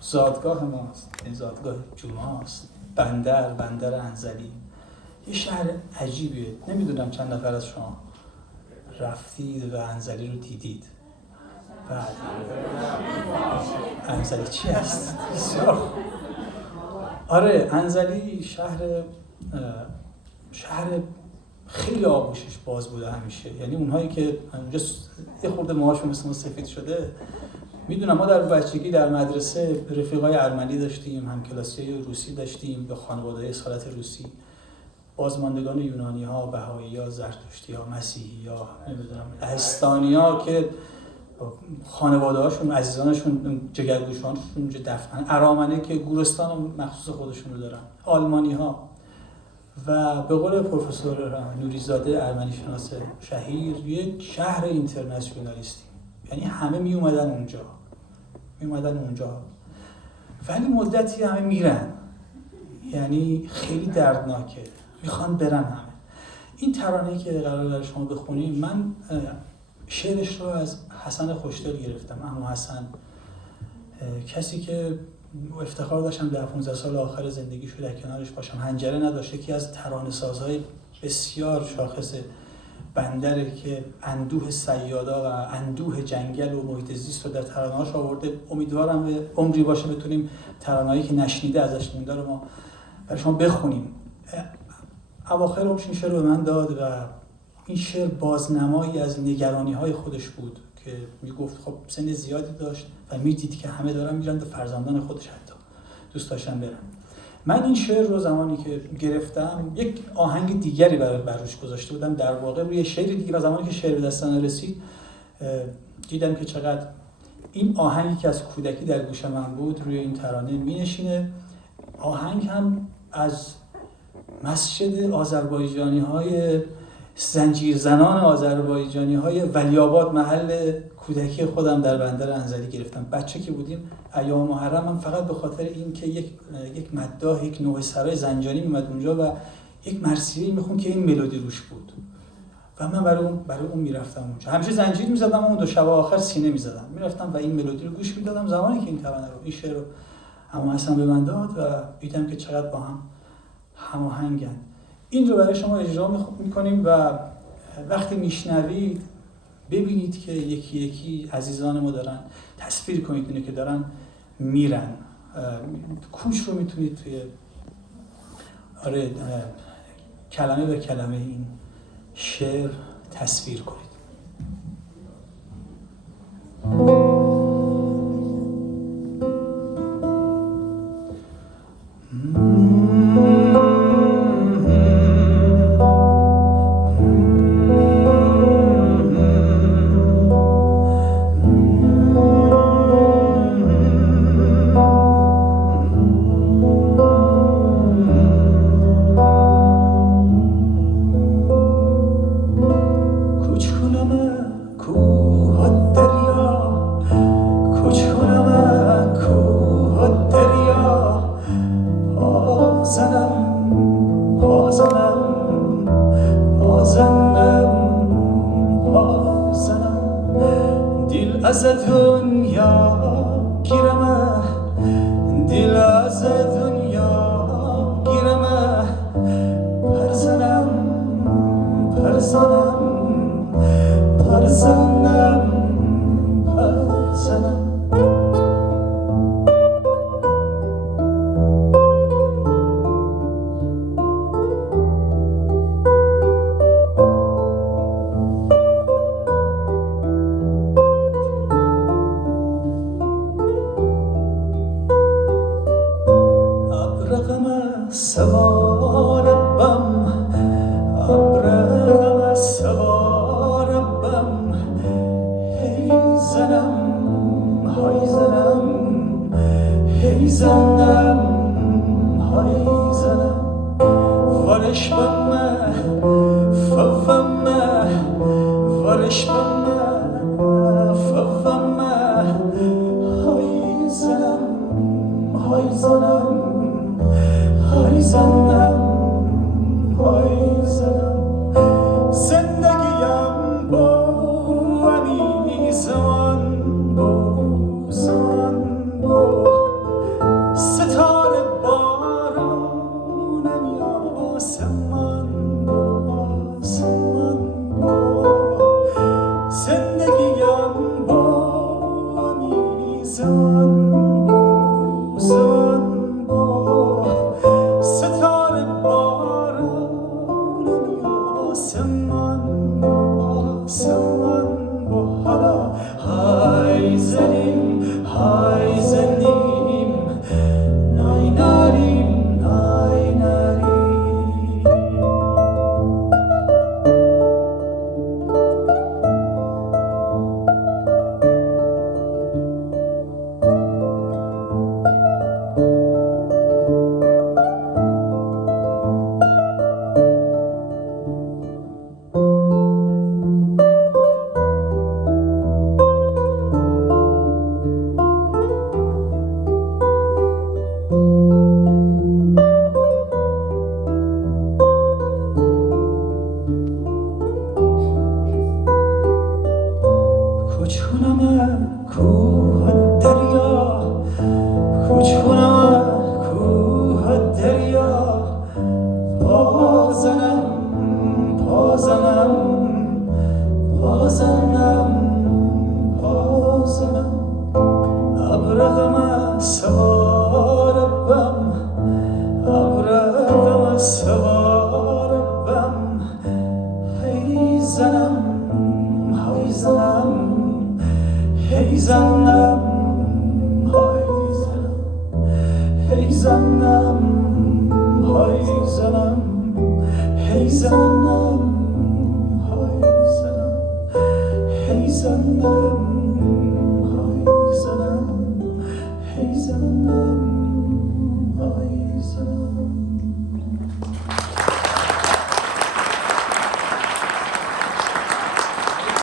زادگاه ماست، این زادگاه جمعاست. بندر انزلی یه شهر عجیبیه. نمیدونم چند نفر از شما رفتید و انزلی رو دیدید. بعد انزلی چی هست؟ بسیار. آره، انزلی شهر خیلی آغوشش باز بوده همیشه. یعنی اونهایی که اونجا یه خورده موهاشون مثل ما سفید شده، میدونم ما در بچگی در مدرسه رفیقای ارمنی داشتیم، همکلاسی روسی داشتیم یا خانواده‌های اصالت روسی، بازماندگان یونانی ها، بهایی ها، زرتشتی ها، مسیحی ها، نمیدونم لهستانی ها که خانواده هاشون، عزیزانشون، جگرگوشانشون اونجا دفنن، ارامنه که گورستان مخصوص خودشون رو دارن، آلمانی ها. و به قول پروفسور نوریزاده ارمنی شناس شهیر، یک شهر اینترنشنالیستی، یعنی همه می اومدن اونجا ولی مدتی همه میرن، یعنی خیلی دردناکه، میخوان برن همه. این ترانه‌ای که قرار برای شما بخونیم، من شعرش رو از حسن خوشدل گرفتم. عمو حسن، کسی که افتخار داشتم در 15 سال آخر زندگیش رو در کنارش باشم. حنجره نداشت، یکی از ترانه‌سازهای بسیار شاخص بندره که اندوه صیادا و اندوه جنگل و محیط زیست رو در ترانه‌هاش آورده. امیدوارم به عمری باشه بتونیم ترانه‌هایی که نشنیده ازش مونده رو ما برای شما بخونیم. اواخر عمرش این شعر رو به من داد و این شعر بازنمایی از نگرانی‌های خودش بود که میگفت خب سن زیادی داشت و میدید که همه دارن میرن، به فرزندان خودش حتی دوست داشتن برن. من این شعر رو زمانی که گرفتم یک آهنگ دیگری بروش گذاشته بودم، در واقع روی شعر دیگه، و زمانی که شعر به دست من رسید دیدم که چقدر این آهنگی که از کودکی در گوش من بود روی این ترانه مینشینه. آهنگ هم از مسجد آذربایجانی‌های زنجیرزنان آذربایجانی‌های ولی‌آباد، محل کودکی خودم در بندر انزلی گرفتم. بچه که بودیم ایام محرم، من فقط به خاطر این که یک مداح، یک نوحه سرای زنجانی میمد اونجا و یک مرثیه‌ای میخون که این ملودی روش بود و من برای اون میرفتم اونجا. همیشه زنجیر میزدم، اون دو شب آخر سینه میزدم، میرفتم و این ملودی رو گوش میدادم. زمانی که این ترانه رو، این شعر رو عمو حسن به من داد و دیدم که چقدر با هم هماهنگن. این رو برای شما اجرا میکنیم و وقتی میشنوید ببینید که یکی یکی عزیزان ما دارن، تصویر کنید اینو که دارن میرن. کوش رو میتونید توی کلمه به کلمه این شعر تصویر کنید. Hey,